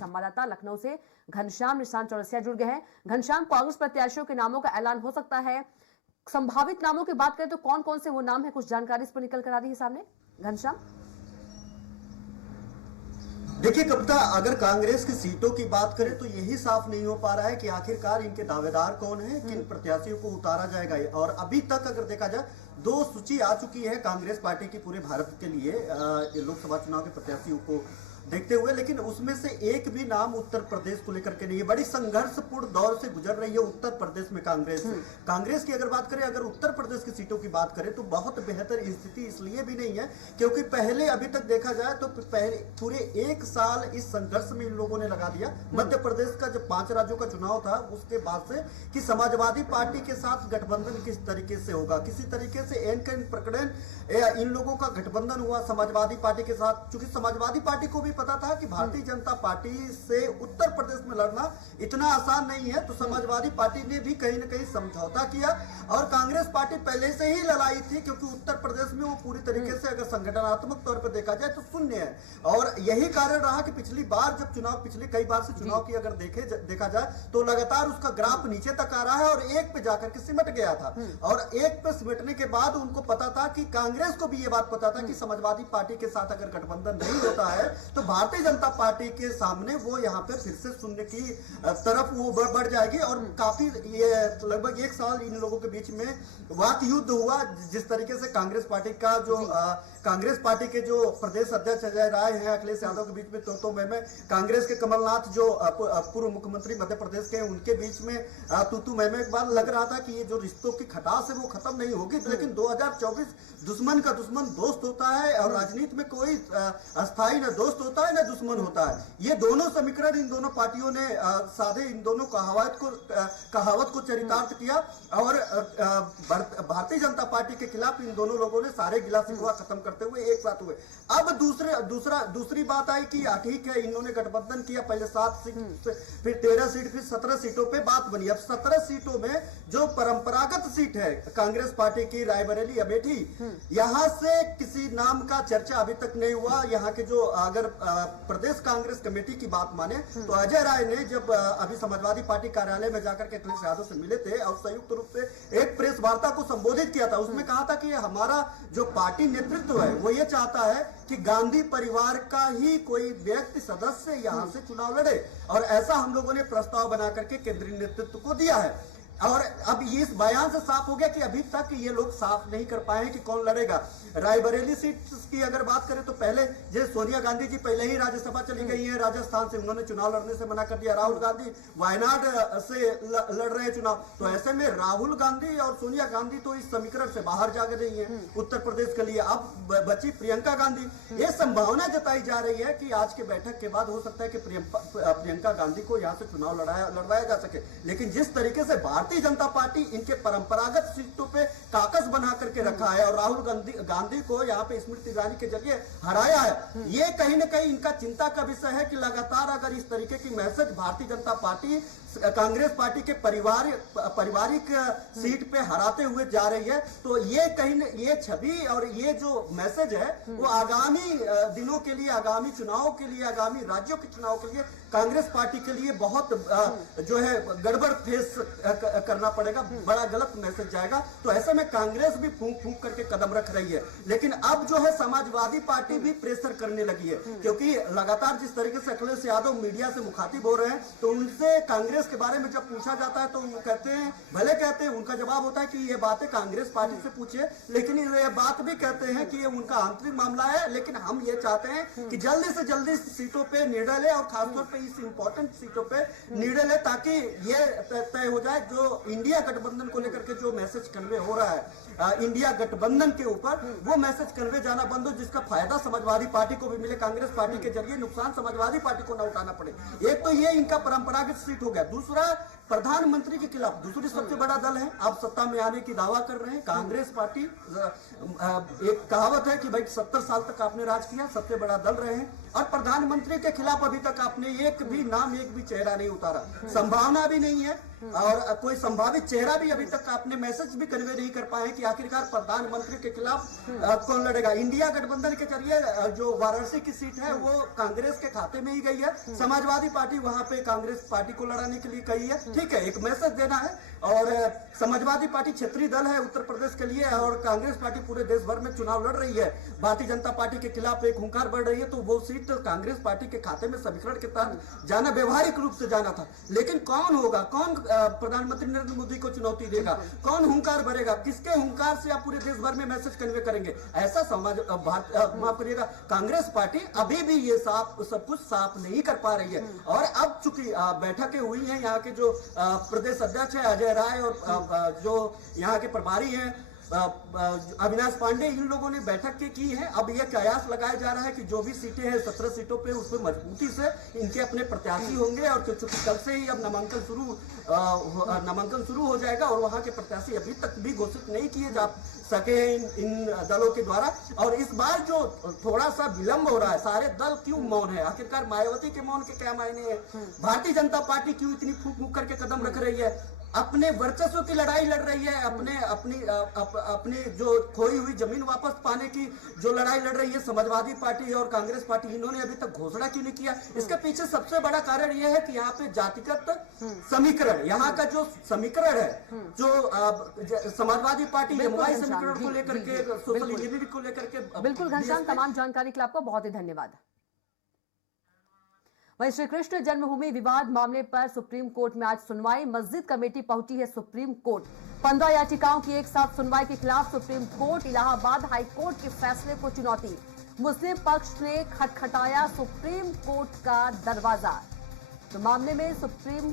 संवाददाता लखनऊ से घनश्याम निशांत चौरसिया जुड़ गए हैं। घनश्याम, कांग्रेस प्रत्याशियों के नामों का ऐलान हो सकता है। संभावित नामों की बात करें तो कौन कौन से वो नाम है, कुछ जानकारी इस पर निकल कर आ रही है सामने? घनश्याम, देखिए कविता, अगर कांग्रेस की सीटों की बात करें तो यही साफ नहीं हो पा रहा है कि आखिरकार इनके दावेदार कौन हैं, किन प्रत्याशियों को उतारा जाएगा। और अभी तक अगर देखा जाए 2 सूची आ चुकी है कांग्रेस पार्टी की पूरे भारत के लिए लोकसभा चुनाव के प्रत्याशियों को देखते हुए, लेकिन उसमें से एक भी नाम उत्तर प्रदेश को लेकर के नहीं है। बड़ी संघर्षपूर्ण दौर से गुजर रही है उत्तर प्रदेश में कांग्रेस की अगर बात करें, अगर उत्तर प्रदेश की सीटों की बात करें तो बहुत बेहतर स्थिति इसलिए भी नहीं है क्योंकि पहले अभी तक देखा जाए तो पहले पूरे 1 साल इस संघर्ष में इन लोगों ने लगा दिया। मध्य प्रदेश का जब 5 राज्यों का चुनाव था उसके बाद से कि समाजवादी पार्टी के साथ गठबंधन किस तरीके से होगा, किसी तरीके से एन प्रकरण इन लोगों का गठबंधन हुआ समाजवादी पार्टी के साथ। चूंकि समाजवादी पार्टी को भी पता था कि भारतीय जनता पार्टी से उत्तर प्रदेश में लड़ना इतना आसान नहीं है, तो समाजवादी पार्टी ने भी कहीं ना कहीं समझौता किया और कांग्रेस पार्टी पहले से ही लड़ाई थी क्योंकि उत्तर प्रदेश में वो पूरी तरीके से अगर संगठनात्मक तौर पर देखा जाए तो शून्य है। और यही कारण रहा कि पिछली बार जब चुनाव, पिछले कई बार से चुनाव की अगर देखा जाए तो लगातार उसका ग्राफ नीचे तक आ रहा है और 1 पे जाकर के सिमट गया था। और 1 पे सिमटने के बाद उनको पता था कि कांग्रेस को भी ये बात पता था कि समाजवादी पार्टी के साथ अगर गठबंधन नहीं होता है तो भारतीय जनता पार्टी के सामने वो यहाँ पे फिर से शून्य की तरफ वो बढ़ जाएगी। और काफी ये लगभग 1 साल इन लोगों के बीच में वाक युद्ध हुआ। जिस तरीके से कांग्रेस पार्टी का जो कांग्रेस पार्टी के जो प्रदेश अध्यक्ष अजय राय हैं अखिलेश यादव के बीच में तो में कांग्रेस के कमलनाथ जो पूर्व मुख्यमंत्री मध्य प्रदेश के, उनके बीच में तू मैं एक बार लग रहा था कि ये जो रिश्तों की खटास है वो खत्म नहीं होगी। लेकिन 2024 दुश्मन का दुश्मन दोस्त होता है और राजनीति में कोई अस्थाई न दोस्त होता है न दुश्मन होता है। ये दोनों समीकरण इन दोनों पार्टियों ने साधे, इन दोनों कहावत को चरितार्थ किया और भारतीय जनता पार्टी के खिलाफ इन दोनों लोगों ने सारे गिला शिकवा खत्म करते हुए एक साथ हुए। अब दूसरी बात आई कि ठीक है, इन्होंने गठबंधन किया, पहले 7 सीट, फिर 13 सीट, फिर 17 सीटों पे बात बनी। अब 17 सीटों में जो परंपरागत सीट है कांग्रेस पार्टी की, रायबरेली, अमेठी, यहां से किसी नाम का चर्चा अभी तक नहीं हुआ। यहाँ के जो अगर प्रदेश कांग्रेस कमेटी की बात माने तो अजय राय ने जब अभी समाजवादी पार्टी कार्यालय में जाकर के अखिलेश यादव से मिले थे और संयुक्त रूप से एक प्रेस वार्ता को संबोधित किया था, उसमें कहा था कि हमारा जो पार्टी नेतृत्व है वो ये चाहता है कि गांधी परिवार का ही कोई व्यक्ति सदस्य यहां से चुनाव लड़े और ऐसा हम लोगों ने प्रस्ताव बना करके केंद्रीय नेतृत्व को दिया है। और अब ये इस बयान से साफ हो गया कि अभी तक ये लोग साफ नहीं कर पाए कि कौन लड़ेगा। रायबरेली सीट की अगर बात करें तो पहले जैसे सोनिया गांधी जी पहले ही राज्यसभा चली गई हैं राजस्थान से, उन्होंने चुनाव लड़ने से मना कर दिया। राहुल गांधी वायनाड से लड़ रहे हैं चुनाव, तो ऐसे में राहुल गांधी और सोनिया गांधी तो इस समीकरण से बाहर जा रही है उत्तर प्रदेश के लिए। अब बची प्रियंका गांधी। ये संभावना जताई जा रही है कि आज के बैठक के बाद हो सकता है कि प्रियंका गांधी को यहाँ से चुनाव लड़वाया जा सके। लेकिन जिस तरीके से भारतीय जनता पार्टी इनके परंपरागत सीटों पे काकस बना करके रखा है और राहुल गांधी को यहाँ पे स्मृति ईरानी के जरिए हराया है, ये कहीं ना कहीं इनका चिंता का विषय है कि लगातार अगर इस तरीके की message Bharatiya Janata party Congress party के पारिवारिक सीट पे हराते हुए जा रही है तो ये कहीं ये छवि और ये जो मैसेज है वो आगामी दिनों के लिए, आगामी चुनाव के लिए, आगामी राज्यों के चुनाव के लिए कांग्रेस पार्टी के लिए बहुत जो है गड़बड़ फेस करना पड़ेगा, बड़ा गलत मैसेज जाएगा। तो ऐसे में कांग्रेस भी फूंक करके कदम रख रही है। लेकिन अब जो है समाजवादी पार्टी भी प्रेशर करने लगी है क्योंकि लगातार जिस तरीके से अखिलेश यादव मीडिया से मुखातिब हो रहे हैं तो उनसे कांग्रेस के बारे में जब पूछा जाता है तो वो कहते हैं, भले कहते हैं, उनका जवाब होता है कि ये बातें कांग्रेस पार्टी से पूछिए, लेकिन ये बात भी कहते हैं कि ये उनका आंतरिक मामला है। लेकिन हम ये चाहते हैं कि जल्दी से जल्दी सीटों पे निर्णय ले और खासतौर पे इस इंपॉर्टेंट सीटों पे निर्णय ले ताकि ये तय हो जाए जो इंडिया गठबंधन को लेकर के जो मैसेज कन्वे हो रहा है इंडिया गठबंधन के ऊपर, वो मैसेज कन्वे जाना बंद हो जिसका फायदा समाजवादी पार्टी को भी मिले, कांग्रेस पार्टी के जरिए नुकसान समाजवादी पार्टी को न उठाना पड़े। एक तो ये इनका परंपरागत सीट हो गया। दूसरा, प्रधानमंत्री के खिलाफ दूसरी सबसे बड़ा दल है, आप सत्ता में आने की दावा कर रहे हैं कांग्रेस पार्टी। एक कहावत है कि भाई 70 साल तक आपने राज किया, सबसे बड़ा दल रहे हैं, और प्रधानमंत्री के खिलाफ अभी तक आपने एक भी नाम, एक भी चेहरा नहीं उतारा। संभावना भी नहीं है और कोई संभावित चेहरा भी अभी तक आपने मैसेज भी कन्वे नहीं कर पाए कि आखिरकार प्रधानमंत्री के खिलाफ कौन लड़ेगा। इंडिया गठबंधन के जरिए जो वाराणसी की सीट है वो कांग्रेस के खाते में ही गई है। समाजवादी पार्टी वहां पे कांग्रेस पार्टी को लड़ाने के लिए गई है, ठीक है, एक मैसेज देना है। और समाजवादी पार्टी क्षेत्रीय दल है उत्तर प्रदेश के लिए और कांग्रेस पार्टी पूरे देश भर में चुनाव लड़ रही है। भारतीय जनता पार्टी के खिलाफ एक हुंकार बढ़ रही है, तो वो सीट कांग्रेस पार्टी के खाते में समीकरण के तहत जाना व्यवहारिक रूप से जाना था। लेकिन कौन होगा, कौन प्रधानमंत्री नरेंद्र मोदी को चुनौती देगा, कौन हुंकार भरेगा, किसके हुंकार से आप पूरे देश भर में मैसेज कन्वे करेंगे, ऐसा माफ करिएगा कांग्रेस पार्टी अभी भी ये सब कुछ साफ नहीं कर पा रही है। और अब चूंकि बैठकें हुई हैं, यहाँ के जो प्रदेश अध्यक्ष है अजय राय और जो यहाँ के प्रभारी हैं अविनाश पांडे, इन लोगों ने बैठक की है। अब यह कयास लगाया जा रहा है कि जो भी सीटें हैं 17 सीटों पे उसमें मजबूती से इनके अपने प्रत्याशी होंगे और क्योंकि कल से ही अब नामांकन शुरू हो जाएगा और वहां के प्रत्याशी अभी तक भी घोषित नहीं किए जा सके हैं इन दलों के द्वारा। और इस बार जो थोड़ा सा विलंब हो रहा है, सारे दल क्यों मौन है, आखिरकार मायावती के मौन के क्या मायने हैं, भारतीय जनता पार्टी क्यों इतनी फूक फूक करके कदम रख रही है, अपने वर्चस्व की लड़ाई लड़ रही है, अपनी जो खोई हुई जमीन वापस पाने की जो लड़ाई लड़ रही है समाजवादी पार्टी और कांग्रेस पार्टी, इन्होंने अभी तक घोषणा क्यों नहीं किया। इसके पीछे सबसे बड़ा कारण यह है कि यहाँ पे जातिगत समीकरण, यहाँ का जो समीकरण है, जो समाजवादी पार्टी एमवाई समीकरण को लेकर के, सोशल इंजीनियरिंग को लेकर के। बिल्कुल घनश्याम, तमाम जानकारी के लिए आपको बहुत ही धन्यवाद। वहीं श्री कृष्ण जन्मभूमि विवाद मामले पर सुप्रीम कोर्ट में आज सुनवाई, मस्जिद कमेटी पहुंची है सुप्रीम कोर्ट। 15 याचिकाओं की एक साथ सुनवाई के खिलाफ supreme court Allahabad high court के फैसले को चुनौती, मुस्लिम पक्ष ने खटखटाया सुप्रीम कोर्ट का दरवाजा। तो मामले में सुप्रीम